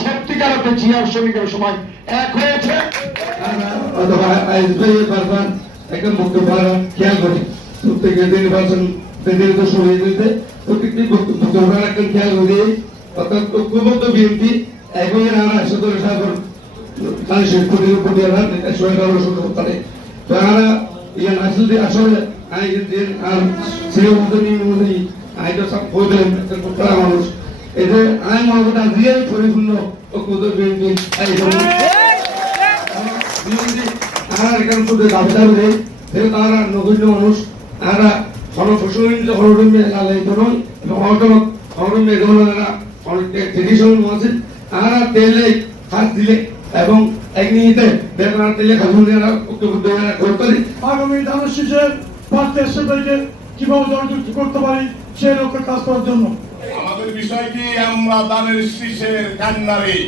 সত্যিকার অর্থে জিয়ার শ্রমিকের সময় এক হয়েছে। অথবা বারবার একটা বক্তব্য খেয়াল করি প্রত্যেকের নির্বাচন প্রতিনিধিত্ব শুরু হয়েছে প্রত্যেকটি বক্তব্য একটা খেয়াল করি অর্থাৎ ঐক্যবদ্ধ বিএনপি একই নানা সদর সাগর মানুষের প্রতিনিধিত্ব তো আমরা ইয়ান আসলে আসলে মানুষ এদের আইন মহব্বত রিয়েল পরিপূর্ণ ঐক্যবদ্ধ বিএনপি আর এখানে শুধু দাবিদার দেয় তারা নগণ্য মানুষ আমরা গণপ্রশাসনিক গণরম্য লাগাইত নয় এবং গণরম্য এগুলোরা ট্রেডিশনাল আছে আমরা তেলে হাত দিলে এবং একনিতে বেতন তেলে খাজুনেরা ঐক্যবদ্ধ করতে আগামী ধানের শীষের প্রার্থীর সাথে কিভাবে জয়যুক্ত করতে পারি সেই লক্ষ্যে কাজ করার জন্য আমাদের বিষয় কি আমরা ধানের শীষের কান্নারি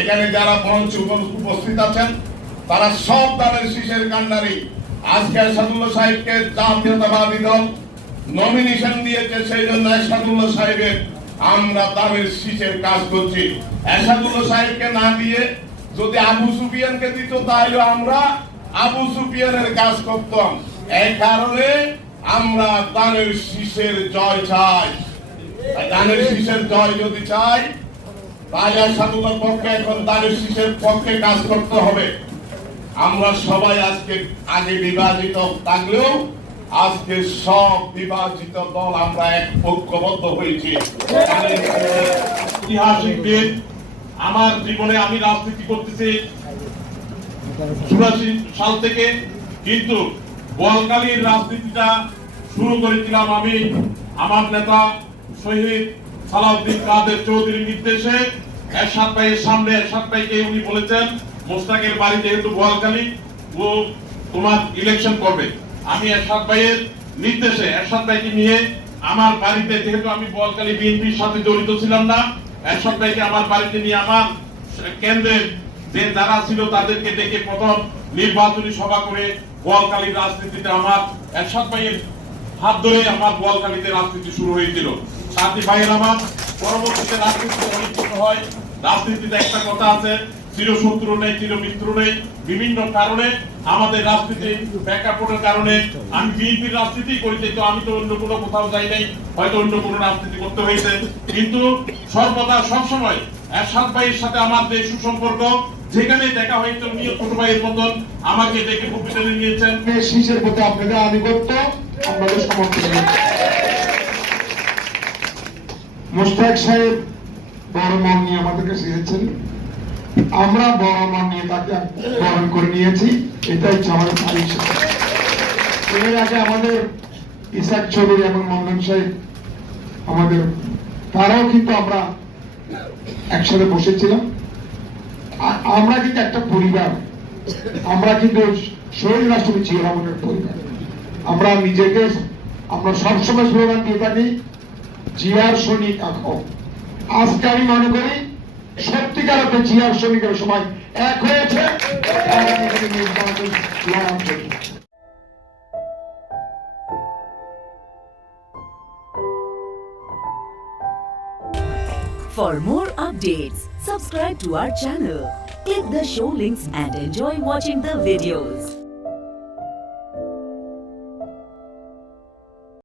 এখানে যারা মঞ্চ উপস্থিত আছেন তারা সব ধানের শীষের কান্নারি। আজকে এরশাদুল্লাহ সাহেবকে জাতীয়তাবাদী দল নমিনেশন দিয়েছে, সেই জন্য এরশাদুল্লাহ সাহেবের আমরা ধানের শীষের কাজ করছি। এরশাদুল্লাহ সাহেবকে না দিয়ে যদি আবু সুফিয়ানকে দিত তাহলে আমরা আবু সুফিয়ানের কাজ করতাম। এই কারণে আমরা ধানের শীষের জয় চাই। ধানের শীষের জয় যদি চাই তাহলে এরশাদুল্লাহর পক্ষে এখন ধানের শীষের পক্ষে কাজ করতে হবে। আমরা সবাই আজকে আগে বিভাজিত থাকলেও আজকে সব বিভাজিত দল আমরা এক ঐক্যবদ্ধ হয়েছি। ঐতিহাসিক দিন আমার জীবনে আমি রাজনীতি করতেছি 84 সাল থেকে, কিন্তু বোয়ালখালীর রাজনীতিটা শুরু করেছিলাম আমি আমার নেতা শহীদ সালাউদ্দিন কাদের চৌধুরীর নির্দেশে। এরশাদ ভাইয়ের সামনে এরশাদ ভাইকে উনি বলেছেন মোস্তাকের বাড়ি যেহেতু বোয়ালখালী ও তোমার ইলেকশন করবে। আমি এরশাদ ভাইয়ের নির্দেশে এরশাদ ভাইকে নিয়ে আমার বাড়িতে, যেহেতু আমি বোয়ালখালী বিএনপির সাথে জড়িত ছিলাম না, এরশাদ ভাইকে আমার বাড়িতে নিয়ে আমার কেন্দ্রের যে যারা ছিল তাদেরকে ডেকে প্রথম নির্বাচনী সভা করে বোয়ালখালীর রাজনীতিতে আমার এরশাদ ভাইয়ের হাত ধরে আমার বোয়ালখালীতে রাজনীতি শুরু হয়েছিল। সাথী ভাইয়ের আমার পরবর্তীতে রাজনীতিতে অনেক কিছু হয়। রাজনীতিতে একটা কথা আছে, চিরশত্রু নেই চিরমিত্র নেই। বিভিন্ন কারণে আমাদের রাজনীতি প্রেক্ষাপটের কারণে আমি বিএনপির রাজনীতি করেছি, তো আমি তো অন্য কোনো কোথাও যাই নাই, হয়তো অন্য কোনো রাজনীতি করতে হয়েছে। কিন্তু সর্বদা সবসময় এরশাদ ভাইয়ের সাথে আমার যে সুসম্পর্ক, যেখানে দেখা হয়েছে উনি ছোট ভাইয়ের মতন আমাকে ডেকে কম্পিউটারে নিয়েছেন। শীষের প্রতি আপনাদের আনুগত্য আপনাদের সমর্থন। মোস্তাক সাহেব বড় মন নিয়ে আমাদেরকে শিখেছেন, আমরা বড় মন নিয়ে তাকে বরণ করে নিয়েছি। এটাই হচ্ছে আমাদের তারিখ। এর আগে আমাদের ইসাক চৌধুরী এবং মন্ডন সাহেব আমাদের, তারাও কিন্তু আমরা একসাথে বসেছিলাম। আমরা কিন্তু একটা পরিবার, আমরা কিন্তু শহীদ রাষ্ট্রপতি জিয়া রহমানের পরিবার। আমরা নিজেকে আমরা সবসময় স্লোগান দিয়ে থাকি জিয়ার সৈনিক এখন। আজকে আমি মনে করি সত্যিকার অর্থে জিয়ার শ্রমিকের সময় এক হয়েছে। For more updates, subscribe to our channel, click the show links and enjoy watching the videos.